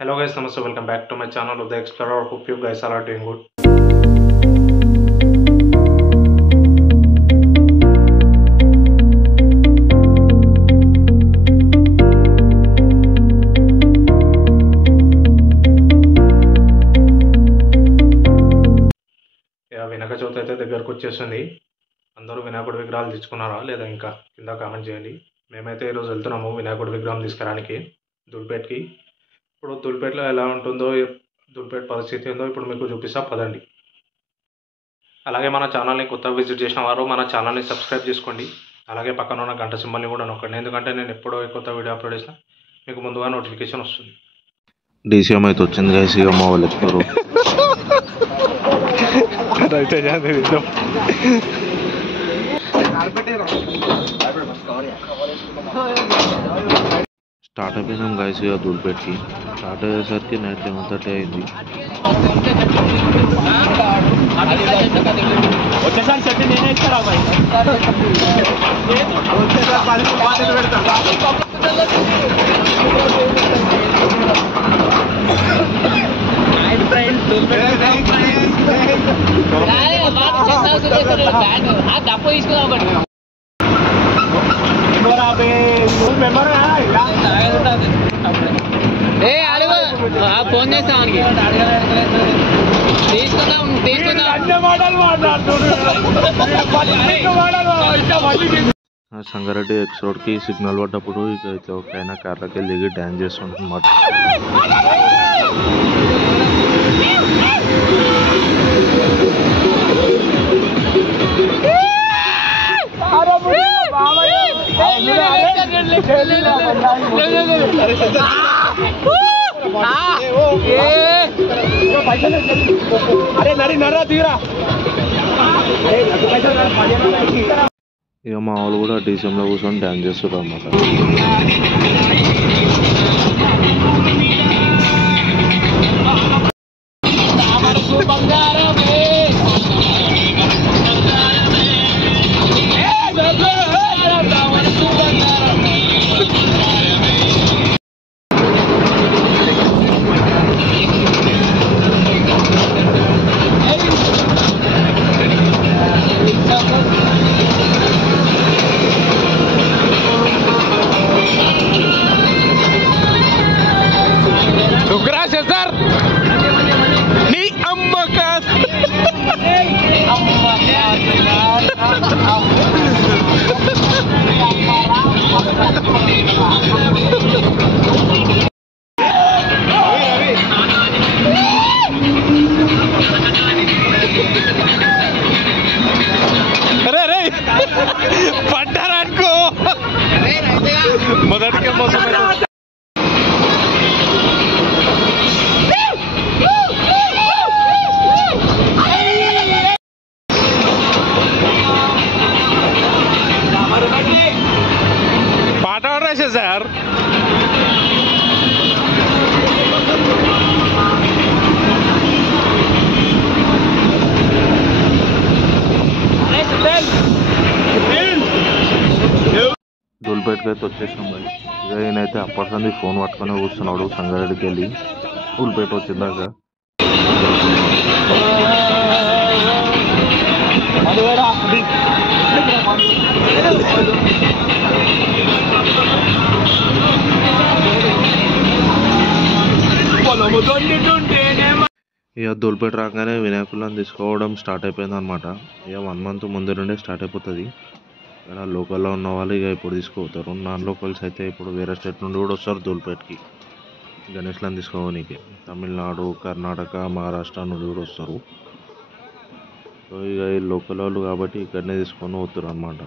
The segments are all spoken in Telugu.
Hello guys, namaste, welcome back to my channel of the Explorer. Hope you guys are doing good. Vinayaka Chavithi అయితే దగ్గరకు వచ్చేసింది. అందరూ వినాయకుడి విగ్రహాలు తెచ్చుకున్నారా లేదా ఇంకా కింద కామెంట్ చేయండి. మేమైతే ఈరోజు వెళ్తున్నాము వినాయకుడి విగ్రహం తీసుకురానికి దుల్పేట్కి. ఇప్పుడు దుల్పేట్లో ఎలా ఉంటుందో, దుల్పేట్ పరిస్థితి ఏందో ఇప్పుడు మీకు చూపిస్తా పదండి. అలాగే మన ఛానల్ని కొత్తగా విజిట్ చేసిన వారు మన ఛానల్ని సబ్స్క్రైబ్ చేసుకోండి. అలాగే పక్కన ఉన్న గంట సింబల్ని కూడా నొక్కండి, ఎందుకంటే నేను ఎప్పుడో కొత్త వీడియో అప్లోడ్ చేసినా మీకు ముందుగా నోటిఫికేషన్ వస్తుంది. డీసీఎం అయితే వచ్చింది గైస్, ఇక మా వాళ్ళు ఎక్కుతారు. స్టార్ట్ అయిపోయినాం గైస్ ఇక దుల్పేట్కి. స్టార్ట్ అయ్యేసరికి నైట్ 11:30 అయింది. ఫోన్ చేస్తానికి సంగారెడ్డి ఎక్స్ రోడ్కి సిగ్నల్ పడ్డప్పుడు ఇక ఇట్లా ఒక ఆయన కార్లకి వెళ్ళి దిగి డ్యాన్స్ చేస్తుంటుంది మాట. ఇక మా వాళ్ళు కూడా డీసీఎంలో కూర్చొని డ్యాన్స్ చేస్తారు అన్నమాట. పడ్డారనుకో మొదటికే మోసం. పాట రాసే సార్. దుల్పేట్కి అయితే వచ్చేసినాం మరి. ఇక ఈయనైతే అప్పటిసంది ఫోన్ పట్టుకొని కూర్చున్నాడు సంగారెడ్డికి వెళ్ళి. దుల్పేట వచ్చిందాక ఇక దుల్పేట రాగానే వినాయకులను తీసుకోవడం స్టార్ట్ అయిపోయింది అనమాట. ఇక 1 month ముందు నుండే స్టార్ట్ అయిపోతుంది. ఇక్కడ లోకల్లో ఉన్న వాళ్ళు ఇక ఇప్పుడు తీసుకుపోతారు. నాన్ లోకల్స్ అయితే ఇప్పుడు వేరే స్టేట్ నుండి కూడా వస్తారు దుల్పేట్కి గణేష్లను తీసుకోవడానికి. తమిళనాడు, కర్ణాటక, మహారాష్ట్ర నుండి కూడా వస్తారు. సో ఇక ఈ లోకల్ వాళ్ళు కాబట్టి ఇక్కడనే తీసుకొని పోతారు అన్నమాట.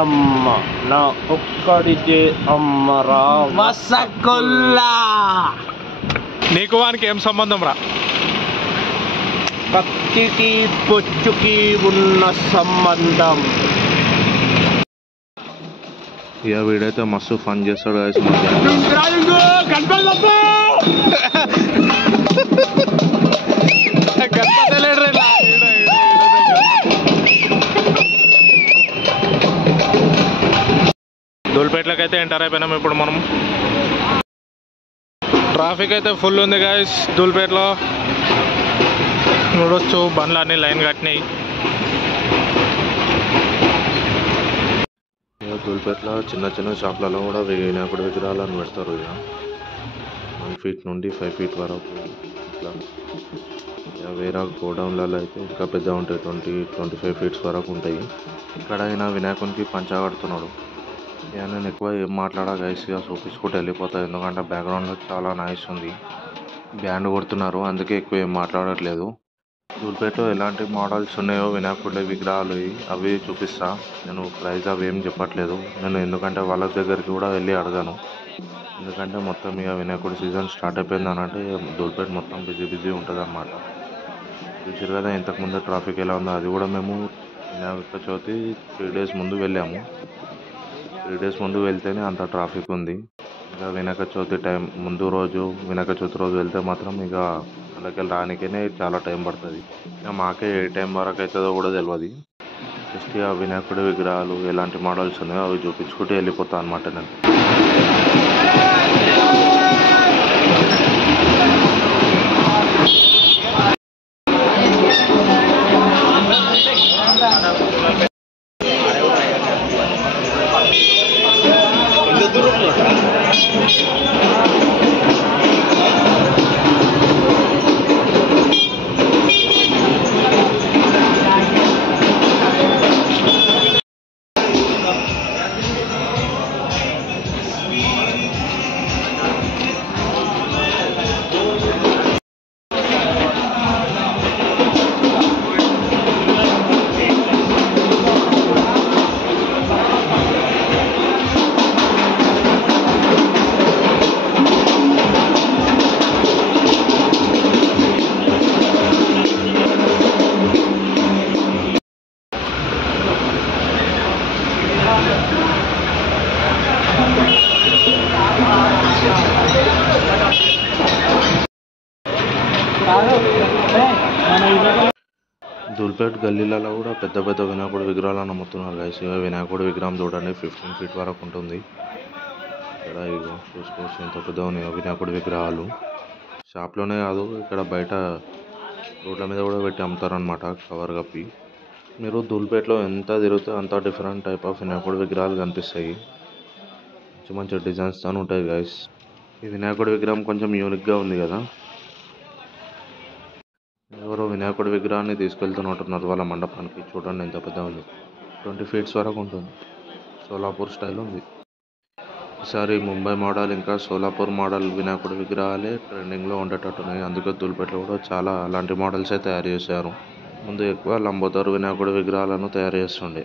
అమ్మ నా ఒక్కడికే అమ్మరా వసకొల్లా. నీకు వానికి ఏం సంబంధం రా? కత్తికి బొచ్చుకి ఉన్న సంబంధం. ఇక వీడైతే మస్తు ఫన్ చేస్తాడు గైస్. దూల్పేటలోకి అయితే ఎంటర్ అయిపోయినాం. ఇప్పుడు మనం ట్రాఫిక్ అయితే ఫుల్ ఉంది గైస్. దూల్పేటలో చూడొచ్చు బండ్లు అన్నీ లైన్ కట్టినాయి. ఇక దూల్పేటలో చిన్న చిన్న షాప్లలో కూడా వినాయకుడి విగ్రహాలను పెడతారు. ఇక 1 feet నుండి 5 feet వరకు ఇట్లా. ఇక వేరే గోడౌన్లలో అయితే ఇంకా పెద్ద ఉంటాయి, 20-25 feet వరకు ఉంటాయి. ఇక్కడ ఆయన వినాయకునికి పంచా కడుతున్నాడు. ఇక నేను ఎక్కువ ఏం మాట్లాడా గైస్, ఇక చూపించుకుంటూ వెళ్ళిపోతాను. ఎందుకంటే బ్యాక్గ్రౌండ్లో చాలా నాయిస్ ఉంది, బ్యాండ్ కొడుతున్నారు, అందుకే ఎక్కువ ఏం మాట్లాడట్లేదు. దూల్పేటలో ఎలాంటి మోడల్స్ ఉన్నాయో వినాయకుడి విగ్రహాలు అవి చూపిస్తా. నేను ప్రైస్ అవి ఏం చెప్పట్లేదు నేను, ఎందుకంటే వాళ్ళ దగ్గరికి కూడా వెళ్ళి అడగాను. ఎందుకంటే మొత్తం ఇక వినాయకుడి సీజన్ స్టార్ట్ అయిపోయింది అని అంటే దూల్పేట మొత్తం బిజీ ఉంటుంది అన్నమాట. చూసారు కదా ఇంతకుముందు ట్రాఫిక్ ఎలా ఉందో. అది కూడా మేము వినాయక చవితి 3 days ముందు వెళ్ళాము. 3 days ముందు వెళ్తేనే అంత ట్రాఫిక్ ఉంది. ఇక వినాయక చవితి వినాయక చవితి రోజు వెళ్తే మాత్రం ఇక అలాగే రానికనే చాలా టైం పడుతుంది. ఇక మాకే ఏ టైం వరకు అవుతుందో కూడా తెలియదు. జస్ట్ ఆ వినాయకుడి విగ్రహాలు ఎలాంటి మోడల్స్ ఉన్నాయో అవి చూపించుకుంటూ వెళ్ళిపోతాను అనమాట నేను. దూల్పేట గల్లీలలో కూడా పెద్ద పెద్ద వినాయకుడి విగ్రహాలను అమ్ముతున్నారు గైస్. ఇక వినాయకుడి విగ్రహం చూడండి 15 feet వరకు ఉంటుంది. ఇక్కడ ఇగో చూసుకోవచ్చు ఎంత పెద్ద ఉన్నాయో వినాయకుడి విగ్రహాలు. షాప్లోనే కాదు, ఇక్కడ బయట రోడ్ల మీద కూడా పెట్టి అమ్ముతారనమాట కవర్ కప్పి. మీరు దూల్పేటలో ఎంత తిరిగితే అంత డిఫరెంట్ టైప్ ఆఫ్ వినాయకుడి విగ్రహాలు కనిపిస్తాయి. మంచి మంచి డిజైన్స్తో ఉంటాయి గైస్. ఈ వినాయకుడి విగ్రహం కొంచెం యూనిక్గా ఉంది కదా. ఎవరో వినాయకుడి విగ్రహాన్ని తీసుకెళ్తున్నట్టున్నారు వాళ్ళ మండపానికి. చూడండి ఎంత పెద్ద ఉంది, 20 feet వరకు ఉంటుంది. సోలాపూర్ స్టైల్ ఉంది. ఈసారి ముంబై మోడల్ ఇంకా సోలాపూర్ మోడల్ వినాయకుడి విగ్రహాలే ట్రెండింగ్లో ఉండేటట్టున్నాయి. అందుకే దూల్పేటలో కూడా చాలా అలాంటి మోడల్సే తయారు చేశారు. ముందు ఎక్కువ లంబోదర్ వినాయకుడి విగ్రహాలను తయారు చేస్తుండే.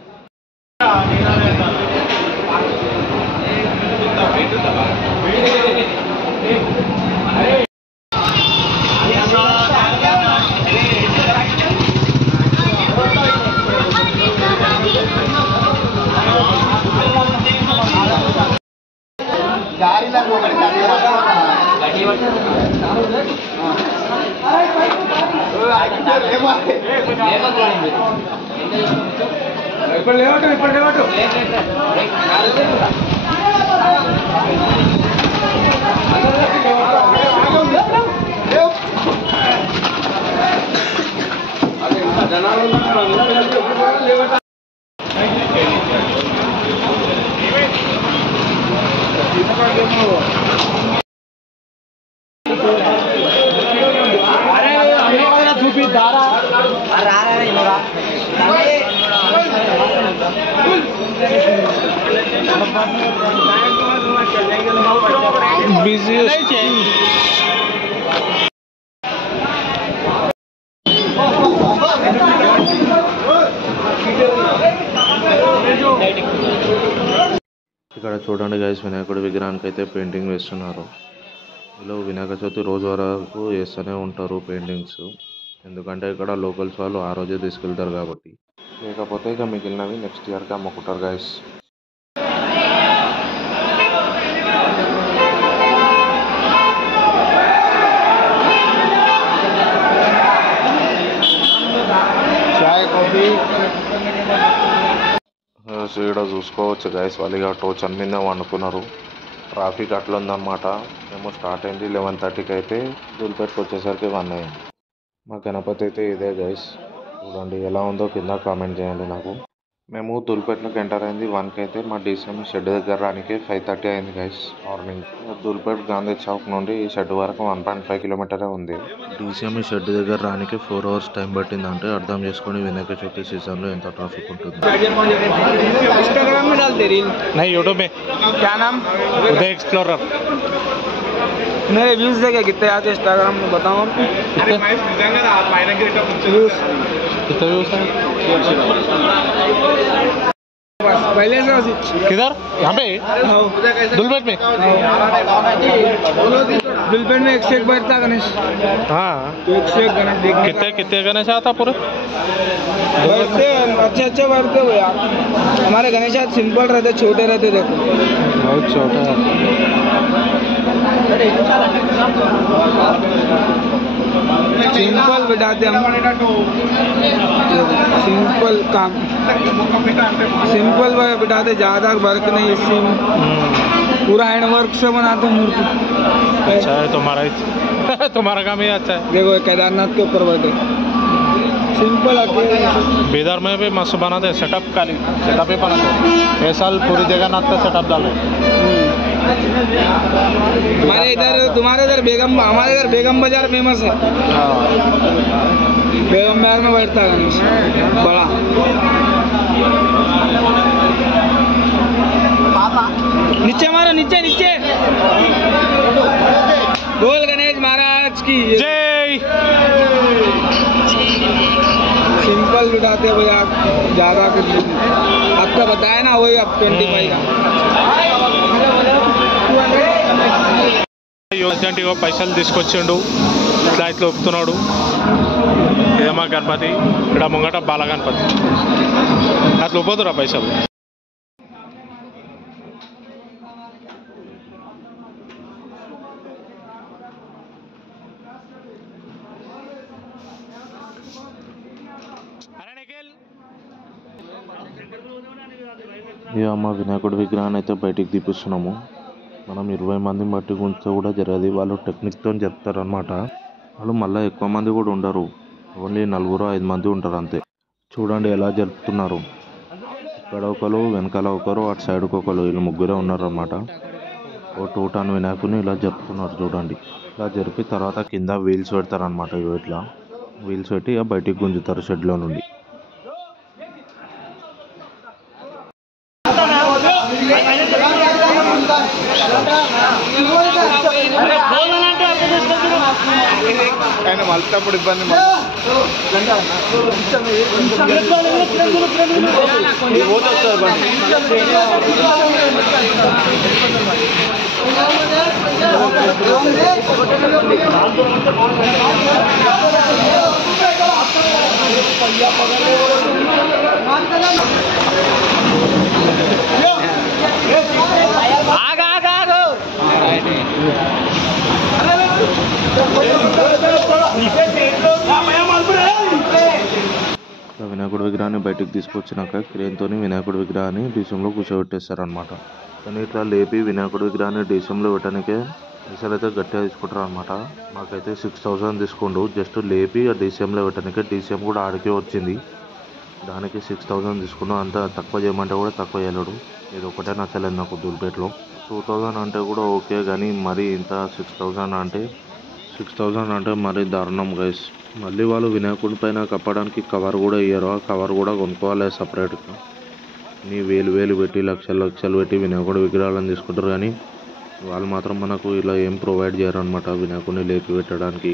ఇక్కడ చూడండి గైస్, వినాయకుడి విగ్రహానికి అయితే పెయింటింగ్ వేస్తున్నారు. ఇలా వినాయక చవితి రోజు వరకు వేస్తూనే ఉంటారు పెయింటింగ్స్. ఎందుకంటే ఇక్కడ లోకల్స్ వాళ్ళు ఆ రోజే తీసుకెళ్తారు కాబట్టి. లేకపోతే ఇక మిగిలినవి నెక్స్ట్ ఇయర్కి అమ్ముకుంటారు గైస్. చాయ్ కాఫీ ఇక్కడ చూసుకోవచ్చు గైస్, వాళ్ళు ఇక టోచన్ మీద వండుకున్నారు. ట్రాఫిక్ అట్లా ఉందన్నమాట. మేము స్టార్ట్ అయింది 11:30కి అయితే దూల్పేటకి వచ్చేసరికి 1 అయింది. మా గణపతి అయితే ఇదే గైస్, చూడండి ఎలా ఉందో కింద కామెంట్ చేయండి నాకు. మేము దూల్పేటలోకి ఎంటర్ అయింది 1కి అయితే మా డీసీఎం షెడ్ దగ్గర రానికి 5:30 అయింది గైస్ మార్నింగ్. దూల్పేట గాంధీ చౌక్ నుండి ఈ షెడ్ వరకు 1.5 కిలోమీటరే ఉంది. డీసీఎం షెడ్ దగ్గర రానికి 4 hours టైం పట్టిందంటే అర్థం చేసుకొని వినాయక చవితి సీజన్లో ఎంత ట్రాఫిక్ ఉంటుంది. इंस्टाग्राम में डालते रील नहीं, यूट्यूब में। क्या नाम उदय एक्सप्लोरर। मेरे व्यूज देखे कितने आते इंस्टाग्राम में बताओ कितने व्यूज हैं? पहले से किधर? यहाँ पे दुलपेट में। दुलपेट में 1 से 1 बैठता गणेश। हाँ, 1 से 1 गणेश देखने कितने गणेश आता पूरे? बैठते अच्छे बैठते हो यार। हमारे गणेश सिंपल रहते, छोटे रहते, देखो बहुत छोटा है। सिंपल बिठाते हम, सिंपल काम, सिंपल बिठाते, ज़्यादा वर्क नहीं इससे, पूरा हैंड वर्क से बनाते मूर्ति। अच्छा है तुम्हारा तुम्हारा काम ही अच्छा है। देखो केदारनाथ के ऊपर बैठे सिंपल बेदार में भी मस्त बनाते हैं, सेटअप सेटअप ही बनाते हैं। ये साल पूरी जगन्नाथ का सेटअप डाले। हमारे इधर, तुम्हारे इधर बेगम, हमारे इधर बेगम बाजार फेमस है। बेगम बाजार में बैठता है गणेश बड़ा। नीचे मारो, नीचे नीचे बोल गणेश महाराज की जय। सिंपल बिठाते भैया, ज़्यादा कुछ नहीं। आपका बताया ना वही, आप 25 का అర్జెంట్ ఇగో పైసలు తీసుకొచ్చిండు, ఇట్లా ఇట్లా ఒప్పుతున్నాడు. ఇదేమా గణపతి, ఇక్కడ ముంగట బాల గణపతి, అట్లా ఒప్పుతురా పైసలు. ఇక మా వినాయకుడి విగ్రహాన్ని అయితే బయటికి తీపిస్తున్నాము. మనం 20 మందిని బట్టి ఉంచితే కూడా జరగదు, వాళ్ళు టెక్నిక్తో చెప్తారనమాట. వాళ్ళు మళ్ళీ ఎక్కువ మంది కూడా ఉండరు, ఓన్లీ 4-5 మంది ఉంటారు అంతే. చూడండి ఎలా జరుపుతున్నారు, ఇక్కడ ఒకరు, వెనకాల ఒకరు, అటు సైడ్కి ఒకరు, వీళ్ళు ముగ్గురే ఉన్నారనమాట. ఓ 2 ton వినాయకుని ఇలా జరుపుతున్నారు చూడండి. ఇలా జరిపి తర్వాత కింద వీల్స్ పెడతారనమాట. ఇట్లా వీల్స్ పెట్టి ఇక బయటికి గుంజుతారు షెడ్లో నుండి. ఆయన మళ్ళీ ఇబ్బంది వినాయకుడి విగ్రహాన్ని బయటకు తీసుకొచ్చినాక క్రేన్తో వినాయకుడి విగ్రహాన్ని డీసీఎంలో కూర్చోబెట్టేస్తారనమాట. కానీ ఇట్లా లేపి వినాయకుడి విగ్రహాన్ని డీసీఎంలో పెట్టడానికే పైసలు అయితే గట్టిగా తీసుకుంటారు అనమాట. మాకైతే 6,000 తీసుకుండు జస్ట్ లేపి ఆ డీసీఎంలో పెట్టడానికే. డీసీఎం కూడా ఆడికే వచ్చింది, దానికి 6,000 తీసుకున్నాం. అంత తక్కువ చేయమంటే కూడా తక్కువ చేయలేడు. ఇది ఒకటే నచ్చలేదు నాకు దూల్పేటలో. 2,000 అంటే కూడా ఓకే, కానీ మరీ ఇంత 6,000 అంటే మరీ దారుణం గైస్. మళ్ళీ వాళ్ళు వినాయకుడి పైన కప్పడానికి కవర్ కూడా ఇయ్యరు, ఆ కవర్ కూడా కొనుక్కోవాలి సపరేట్గా. నీ వేలు పెట్టి లక్షలు పెట్టి వినాయకుడి విగ్రహాలను తీసుకుంటారు, కానీ వాళ్ళు మాత్రం మనకు ఇలా ఏం ప్రొవైడ్ చేయరు అనమాట. వినాయకుడిని లేపి పెట్టడానికి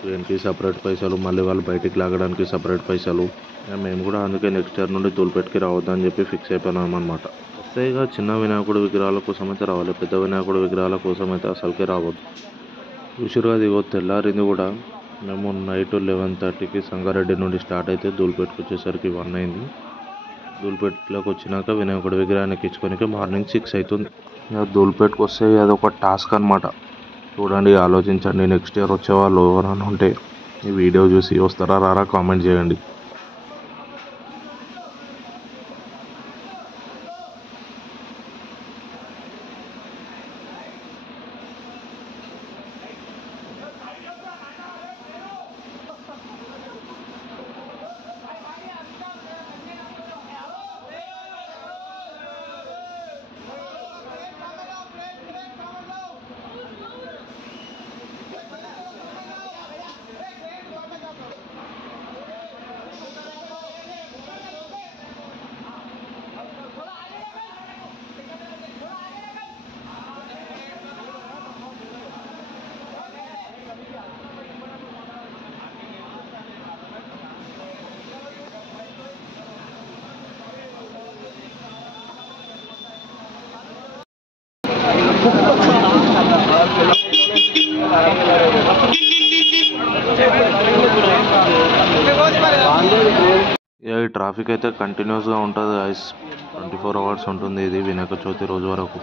ట్రైన్కి సపరేట్ పైసలు, మళ్ళీ వాళ్ళు బయటికి లాగడానికి సపరేట్ పైసలు. మేము కూడా అందుకే నెక్స్ట్ ఇయర్ నుండి దూల్పేటకి రావద్దని చెప్పి ఫిక్స్ అయిపోయినాం అనమాట. వస్తే ఇక చిన్న వినాయకుడి విగ్రహాల కోసం అయితే రావాలి, పెద్ద వినాయకుడి విగ్రహాల కోసం అయితే అసలుకే రావద్దు. చూసిరుగా దిగో తెల్లారింది కూడా. మేము నైట్ 11:30కి సంగారెడ్డి నుండి స్టార్ట్ అయితే ధూల్పేట్కి వచ్చేసరికి 1 అయింది. ధూల్పేట్లోకి వచ్చినాక వినాయకుడి విగ్రహాన్ని ఎక్కించుకోనికి మార్నింగ్ 6 అవుతుంది. ఇక ధూల్పేట్కి వస్తే అదొక టాస్క్ అనమాట. చూడండి, ఆలోచించండి. నెక్స్ట్ ఇయర్ వచ్చేవాళ్ళు ఎవరైనా ఉంటే ఈ వీడియో చూసి వస్తారా రారా కామెంట్ చేయండి. ఈ ట్రాఫిక్ అయితే కంటిన్యూస్గా ఉంటుంది గైస్. 24 అవర్స్ ఉంటుంది ఇది వినాయక చవితి రోజు వరకు.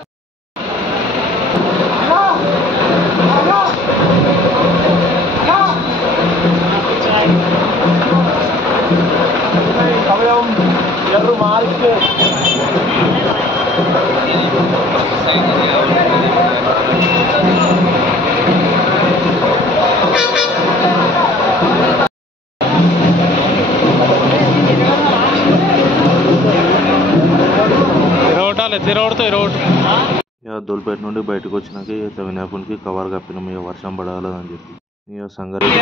ఇక ధూల్పేట నుండి బయటకు వచ్చినాక ఇక వినాయకునికి కవర్ కప్పినాం ఇక వర్షం పడాలని చెప్పి. ఇక సంగారెడ్డి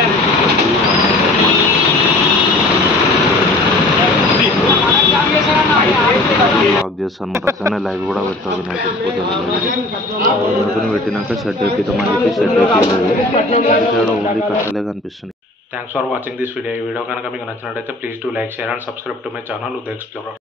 బ్లాగ్ చేస్తాను అనమాట. అట్లనే లైవ్ కూడా పెడతా వినాయకుని వినాయకుని పెట్టినాక షెడ్ ఎక్కిద్దామని చెప్పి షెడ్ ఎక్కిలేదు. ఓన్లీ కట్టలే కనిపిస్తుంది. Thanks for watching this video. ఈ వీడియో కనుక మీకు నచ్చినట్లయితే please do like, share and subscribe to my channel Uday explorer.